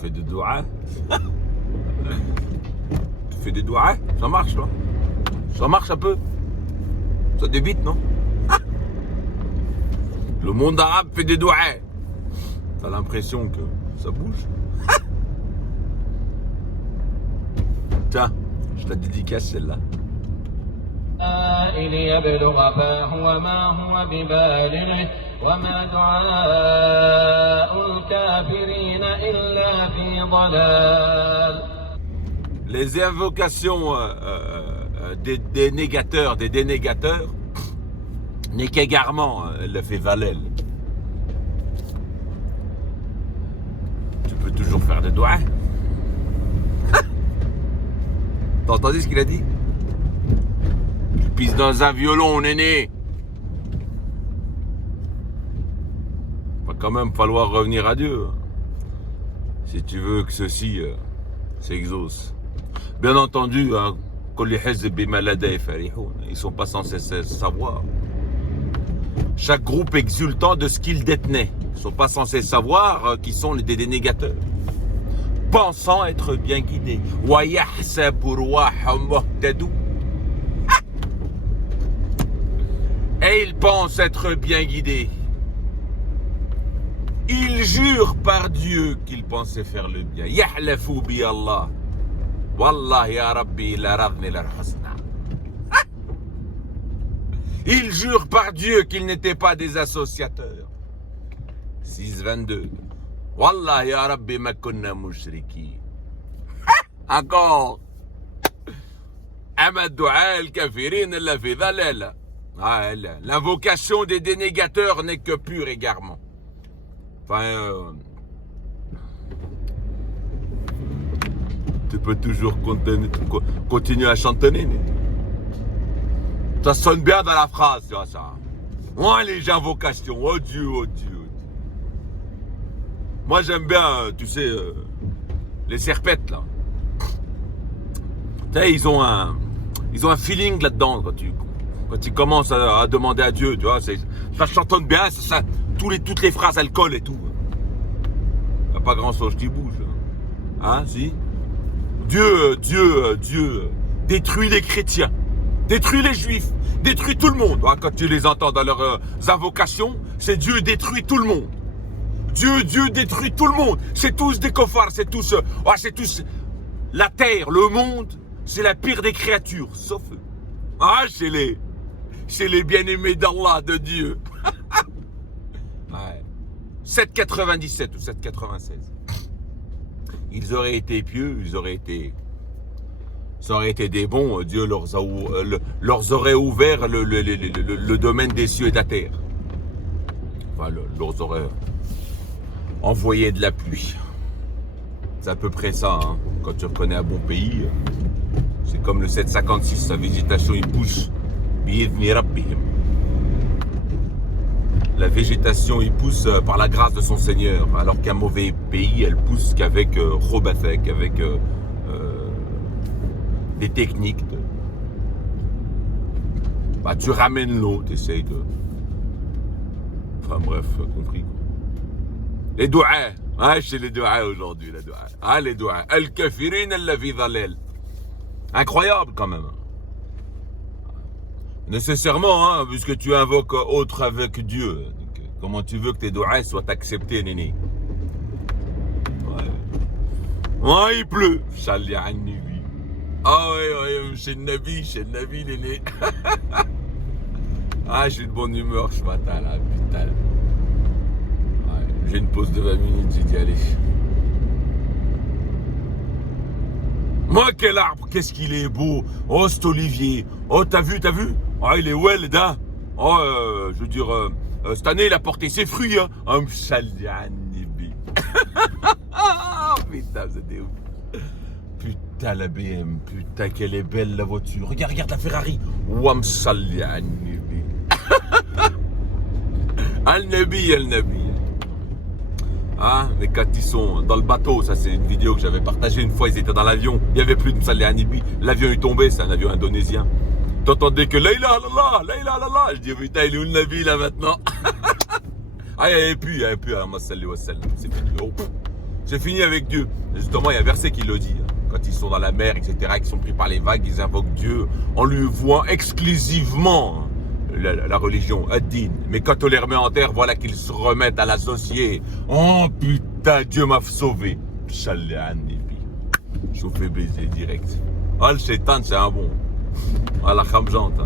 fais des doigts. Tu fais des doigts, ça marche, toi. Ça marche un peu. Ça débite, non? Le monde arabe fait des doigts. T'as l'impression que ça bouge. Tiens, je la dédicace celle-là. ليبلغ فهو ما هو ببالغه وما دعاء الكافرين إلا في ضلال. Les invocations des négateurs, des dénégateurs, n'est qu'égarement, le fait Valel. Tu peux toujours faire des doigts. T'as entendu ce qu'il a dit? Tu pisses dans un violon, néné. Va quand même falloir revenir à Dieu. Si tu veux que ceci s'exauce. Bien entendu, hein, ils sont pas censés savoir. Chaque groupe exultant de ce qu'ils détenaient. Ils ne sont pas censés savoir qu'ils sont des dénégateurs. Pensant être bien guidés. Et ils pensent être bien guidés. Ils jurent par Dieu qu'ils pensaient faire le bien. Yahlafu bi Allah. Wallah ya Rabbi la radni la husna. Ils jurent par Dieu qu'ils n'étaient pas des associateurs. 6.22. Wallah ya Rabbi ma kunna mushriki. Encore. Ama du'a al-kafirin illa fi dhalala. L'invocation des dénégateurs n'est que pur égarement. Enfin, tu peux toujours continuer à chantonner. Ça sonne bien dans la phrase, tu vois ça. Moi, les invocations, oh Dieu, oh Dieu, oh Dieu. Moi, j'aime bien, tu sais, les serpettes, là. Tu sais, ils ont un feeling là-dedans, quand ils commencent à demander à Dieu, tu vois, ça chantonne bien, toutes les phrases, elles collent et tout. Il n'y a pas grand-chose qui bouge. Hein, si? Dieu, détruit les chrétiens, détruit les juifs, détruit tout le monde. Quand tu les entends dans leurs invocations, c'est Dieu détruit tout le monde. Dieu détruit tout le monde. C'est tous des cofards, c'est tous la terre, le monde, c'est la pire des créatures, sauf eux. C'est les bien-aimés d'Allah, de Dieu. Ouais. 7,97 ou 7,96. Ils auraient été pieux, ça aurait été des bons, Dieu leur aurait ouvert le domaine des cieux et de la terre. Enfin, leur aurait envoyé de la pluie. C'est à peu près ça, hein. Quand tu reconnais un bon pays, c'est comme le 756, sa végétation il pousse. La végétation il pousse par la grâce de son Seigneur, alors qu'un mauvais pays elle pousse qu'avec Robathek, avec des techniques tu ramènes l'eau, tu essayes de... Enfin bref, compris. Les doigts, c'est les doigts aujourd'hui, les doigts. Les doigts. Al-kafirin al-lavi dhalal. Incroyable quand même. Nécessairement, puisque tu invoques autre avec Dieu. Donc, comment tu veux que tes doigts soient acceptés, néné? Ouais, il pleut. Salli an-nabi. Ouais, chez le Nabi, néné. Je suis de bonne humeur ce matin, là, putain. Ouais, j'ai une pause de 20 minutes, j'ai dit, allez. Moi, quel arbre, qu'est-ce qu'il est beau. Oh, cet olivier. Oh, t'as vu? Il est well, hein. Je veux dire, cette année, il a porté ses fruits, hein. Salli an-nabi. Putain, c'était ouf. Putain, la BM, putain, qu'elle est belle la voiture. Regarde la Ferrari. Wam salli an-nabi. Al-nabi. Mais quand ils sont dans le bateau, ça c'est une vidéo que j'avais partagée une fois, ils étaient dans l'avion, il n'y avait plus de salli an-nabi. L'avion est tombé, c'est un avion indonésien. T'entendais que la ilaha illallah. Je dis, putain, il est où le Nabi là maintenant? Il n'y avait plus, c'est fini. Oh, C'est fini avec Dieu. Justement, il y a un verset qui le dit. Quand ils sont dans la mer, etc., qu'ils sont pris par les vagues, ils invoquent Dieu en lui vouant exclusivement la religion, ad-din. Mais quand on les remet en terre, voilà qu'ils se remettent à l'associer. Oh putain, Dieu m'a sauvé. Chalé à Nabi. Chauffé baiser direct. Ah, le shaitan, c'est un bon. Ah, la khamjante.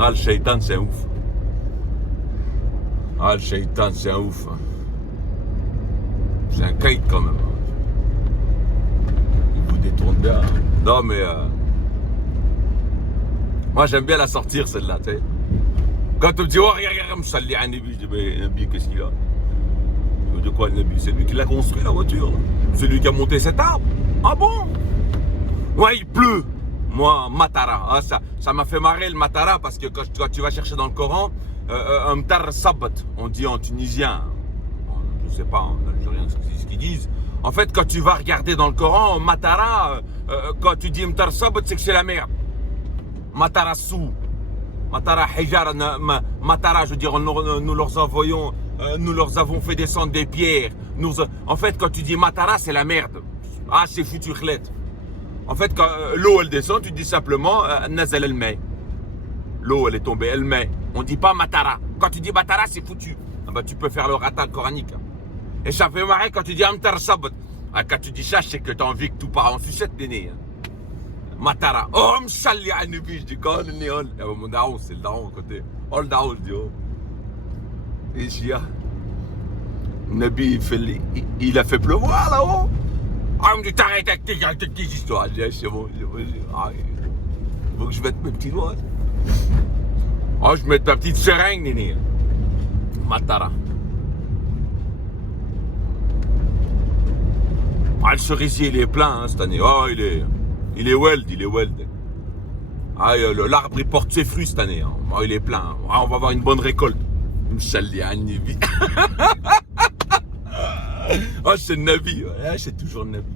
Ah, le shaitan, c'est un ouf. Ah, le shaitan, c'est un ouf. C'est un kite quand même. Il vous détourne bien. Non, mais. Moi, j'aime bien la sortir, celle-là, tu sais. Quand on me dit, oh, regarde, Msalli à Nabi, je dis, mais Nabi, qu'est-ce qu'il a? De quoi le Nabi? C'est lui qui l'a construit, la voiture. C'est lui qui a monté cet arbre. Ah bon? Ouais, il pleut. Moi, Matara. Ah, ça m'a fait marrer le Matara parce que quand tu vas chercher dans le Coran, un Mtar Sabat, on dit en tunisien. Je sais pas en algérien ce qu'ils disent. En fait, quand tu vas regarder dans le Coran, Matara, quand tu dis Mtar Sabat, c'est que c'est la merde. Matara Sou. Matara Hijar, Matara, je veux dire, nous leur envoyons, nous leur avons fait descendre des pierres. En fait, quand tu dis Matara, c'est la merde. Ah, c'est foutu khlet. En fait, quand l'eau elle descend, tu dis simplement Nazal el May. L'eau elle est tombée, elle met. On dit pas Matara. Quand tu dis Matara, c'est foutu. Ah bah, tu peux faire le ratal coranique. Et ça fait marrer quand tu dis Amtar Sabat. Ah, quand tu dis ça, c'est que tu as envie que tout part en sucette, néné. Matara. Oh, Msalli à Nabi, je dis quand le néol. Mon daron, c'est le daron à côté. Oh, le daron, je dis oh. Et Chia. Nabi, il a fait pleuvoir là-haut. Ah, il me dit t'arrêtes avec tes histoires. Je dis c'est bon. Ah, il faut que je mette mes petits doigts. Oh, je mette ma petite seringue, néné. Matara. Ah, le cerisier, il est plein hein, cette année. Oh, il est weld. Ah, l'arbre, il porte ses fruits cette année. Hein. Oh, il est plein. Ah, on va avoir une bonne récolte. Msalli à Nabi. Oh, c'est le Nabi. Ouais, c'est toujours le Nabi.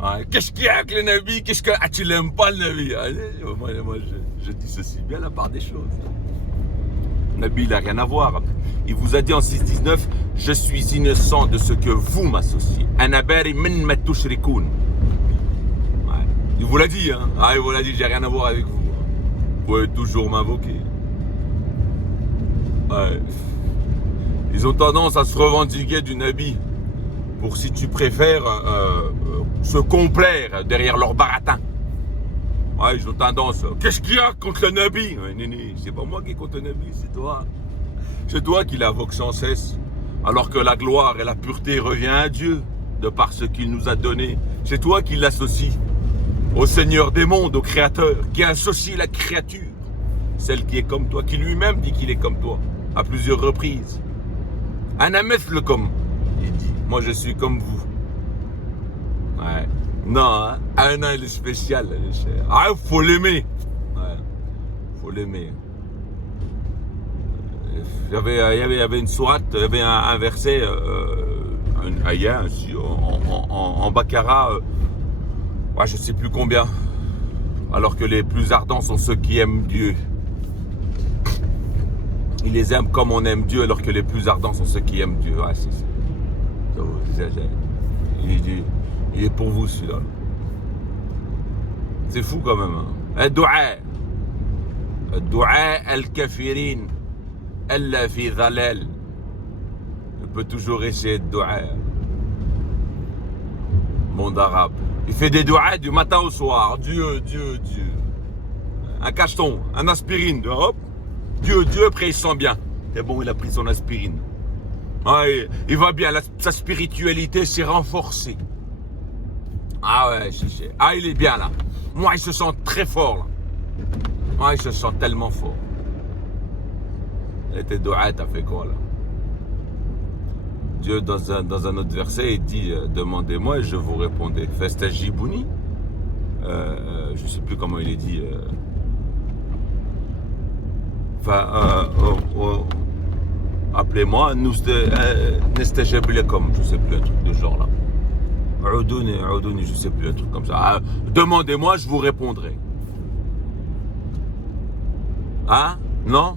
Ah, qu'est-ce qu'il y a avec le Nabi? Ah, tu l'aimes pas le Nabi? Moi, je dissocie bien la part des choses. Le Nabi, il n'a rien à voir. Il vous a dit en 6-19, je suis innocent de ce que vous m'associez. Anabari min matushrikoun. Il vous l'a dit, hein? Ah, il vous l'a dit, j'ai rien à voir avec vous. Vous pouvez toujours m'invoquer. Ouais. Ils ont tendance à se revendiquer du Nabi pour, si tu préfères, se complaire derrière leur baratin. Ouais, ils ont tendance. Qu'est-ce qu'il y a contre le Nabi? Ouais, néné, c'est pas moi qui est contre le Nabi, c'est toi. C'est toi qui l'invoque sans cesse. Alors que la gloire et la pureté revient à Dieu de par ce qu'il nous a donné. C'est toi qui l'associes au Seigneur des mondes, au Créateur, qui associe la créature, celle qui est comme toi, qui lui-même dit qu'il est comme toi, à plusieurs reprises. Anameth comme il dit, moi je suis comme vous. Ouais. Non, hein? Un an il est spécial, le cher. Ah, faut l'aimer. Ouais. Faut l'aimer. Il y avait une sourate, il y avait un verset, un ayah en Bakara, ouais, je sais plus combien. Alors que les plus ardents sont ceux qui aiment Dieu. Ils les aiment comme on aime Dieu, alors que les plus ardents sont ceux qui aiment Dieu. Ouais, il est pour vous celui-là. C'est fou quand même. Ad-du'a al-kafirin alla fi dhalal. On peut toujours essayer de du'a. Monde arabe. Il fait des du'a du matin au soir. Dieu. Un cacheton, un aspirine. Hop. Dieu, après il se sent bien. C'est bon, il a pris son aspirine. Ah, il va bien, sa spiritualité s'est renforcée. Ah ouais, ah il est bien là. Moi, il se sent très fort là. Moi, il se sent tellement fort. Et tes doigts, t'as fait quoi là? Dieu, dans un autre verset, il dit, demandez-moi et je vous répondrai. Festajibouni. Je ne sais plus comment il est dit. Appelez-moi, Nestajab lakum, je sais plus, un truc de ce genre là. Oudouni, je sais plus, un truc comme ça. Demandez-moi, je vous répondrai. Hein? Non?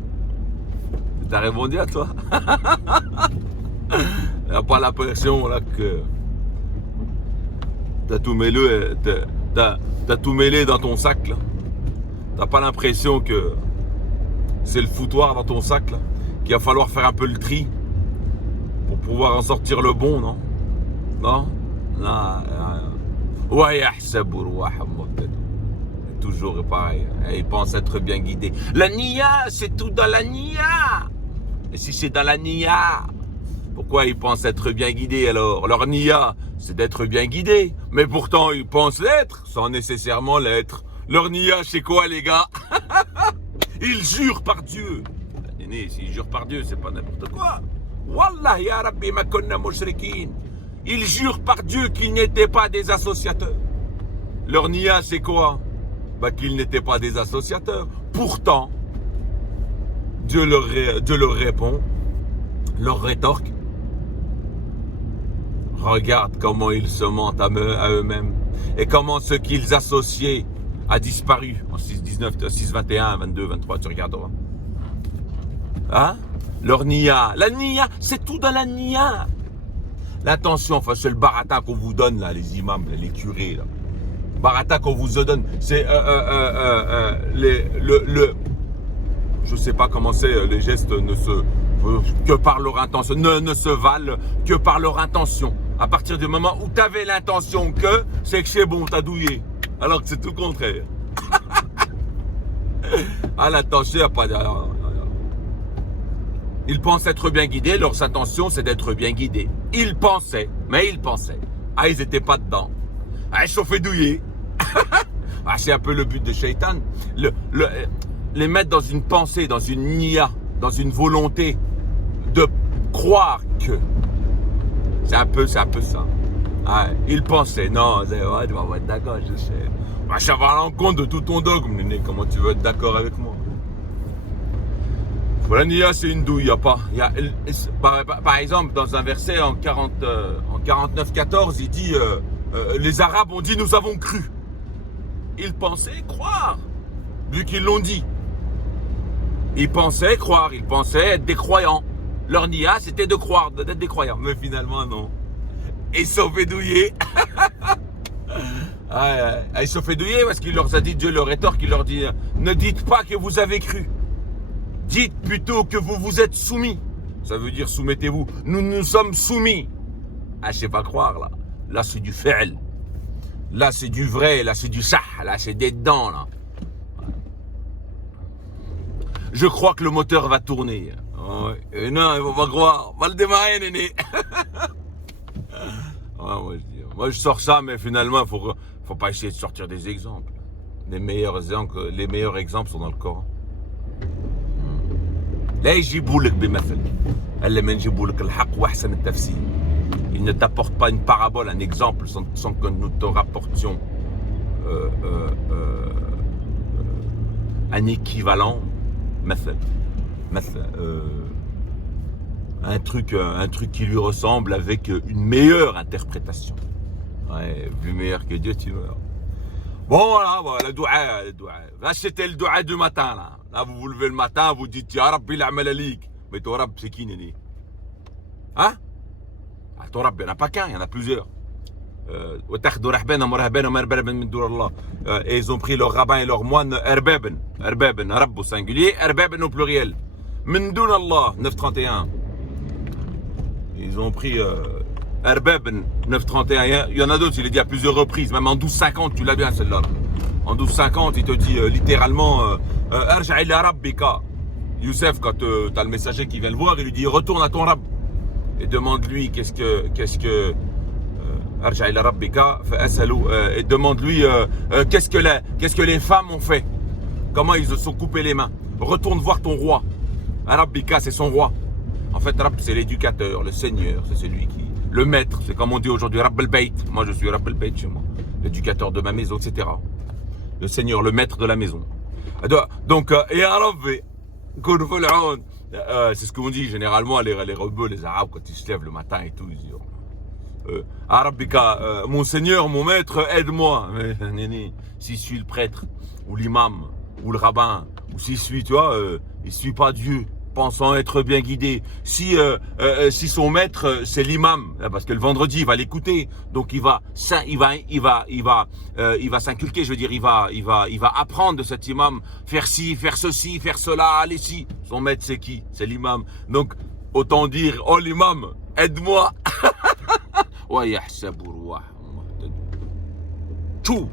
T'as répondu à toi? Il n'y a pas l'impression là que T'as tout mêlé dans ton sac, là. T'as pas l'impression que c'est le foutoir dans ton sac, là, qu'il va falloir faire un peu le tri pour pouvoir en sortir le bon, non? Non? Non. Ouais, toujours pareil. Il pense être bien guidé. La Nia, c'est tout dans la Nia. Et si c'est dans la Nia, pourquoi ils pensent être bien guidés alors? Leur Nia, c'est d'être bien guidés. Mais pourtant, ils pensent l'être sans nécessairement l'être. Leur Nia, c'est quoi, les gars? Ils jurent par Dieu. Néné, s'ils jurent par Dieu, c'est pas n'importe quoi. Wallah, ya Rabbi, ma kunna mushrikin. Ils jurent par Dieu qu'ils n'étaient pas des associateurs. Leur Nia, c'est quoi? Bah, qu'ils n'étaient pas des associateurs. Pourtant, Dieu leur répond, leur rétorque. Regarde comment ils se mentent à eux-mêmes et comment ce qu'ils associaient a disparu en 6.19, 6.21, 22, 23, tu regarderas. Hein? Leur Nia. La Nia, c'est tout dans la Nia. L'intention, enfin, c'est le barata qu'on vous donne, là, les imams, les curés, là. Barata qu'on vous donne, c'est je sais pas comment c'est, les gestes que par leur intention, ne se valent que par leur intention. À partir du moment où tu avais l'intention que, c'est que c'est bon, t'as douillé. Alors que c'est tout le contraire. Ah, l'intention, il n'y a pas de... Ils pensent être bien guidés, leurs intentions, c'est d'être bien guidés. Ils pensaient, mais ils pensaient. Ah, ils n'étaient pas dedans. Ah, ils chauffaient douillés. Ah, c'est un peu le but de Shaitan. Les mettre dans une pensée, dans une nia, dans une volonté de croire que. C'est un peu ça. Ah, ils pensaient, non, tu vas être d'accord, je sais. Bah, ça va à l'encontre de tout ton dogme, Néné. Comment tu veux être d'accord avec moi? La nia, c'est une douille, il n'y a pas. Par exemple, dans un verset en 49-14, il dit les Arabes ont dit nous avons cru. Ils pensaient croire, vu qu'ils l'ont dit. Ils pensaient croire, ils pensaient être des croyants. Leur nia, c'était de croire, d'être des croyants. Mais finalement, non. Ils se sont fait douiller. Ils se sont fait douiller parce qu'il leur a dit, Dieu leur rétorque, il leur dit ne dites pas que vous avez cru. Dites plutôt que vous vous êtes soumis. Ça veut dire soumettez-vous. Nous nous sommes soumis. Ah, je sais pas croire là. Là, c'est du fi'l. Là, c'est du vrai. Là, c'est du sah. Là, c'est des dents là. Je crois que le moteur va tourner. Oh, et non, il va pas croire. Va le démarrer, Néné. Moi, je sors ça, mais finalement, faut pas essayer de sortir des exemples. Les meilleurs exemples sont dans le Coran. لا يجيبوا لك بمثل الا ما نجيبوا لك الحق واحسن التفسير. Il ne t'apporte pas une parabole, un exemple, sans que nous te rapportions un équivalent, un truc qui lui ressemble avec une meilleure interprétation. Ouais, plus meilleur que Dieu, tu meurs. Bon, voilà, le doua. Là, c'était le doua du matin, là. Là, vous vous levez le matin, vous dites, Ya Rabbi l'a'mal alik. Mais ton Rabb, c'est qui, Néné? Hein? Ah, ton Rabb, il n'y en a pas qu'un, il y en a plusieurs. Et ils ont pris leurs rabbins et leurs moines, Erbaben, Rabb au singulier, Erbaben au pluriel. Mindoun Allah, 931. Ils ont pris Erbaben, 931. Il y en a d'autres, il est dit à plusieurs reprises, même en 1250, tu l'as bien celle-là. En 1250, il te dit littéralement Arja ila Rabbika. Youssef, quand tu as le messager qui vient le voir, il lui dit retourne à ton Rabb et demande-lui qu'est-ce que Arja ila Rabbika et demande-lui qu'est-ce que les femmes ont fait, comment ils se sont coupés les mains. Retourne voir ton roi. Rabbika, c'est son roi. En fait, Rabb, c'est l'éducateur, le seigneur, c'est celui qui. Le maître, c'est comme on dit aujourd'hui Rabb al-Bayt. Moi, je suis Rabb al-Bayt chez moi. L'éducateur de ma maison, etc. Le seigneur, le maître de la maison. Donc, et Rabbi, c'est ce qu'on dit généralement les rebeux, les Arabes, quand ils se lèvent le matin et tout, ils disent Arabica, mon seigneur, mon maître, aide-moi. Mais néné, s'il suit le prêtre, ou l'imam, ou le rabbin, ou s'il suit, tu vois, il suit pas Dieu. pensant être bien guidé. Si son maître c'est l'imam, parce que le vendredi il va l'écouter, donc il va s'inculquer, je veux dire, il va apprendre de cet imam, faire ci, faire ceci, faire cela, aller ci. Son maître c'est qui? C'est l'imam. Donc autant dire, oh l'imam, aide-moi. Ouais, yahsabu ruah. Tchou.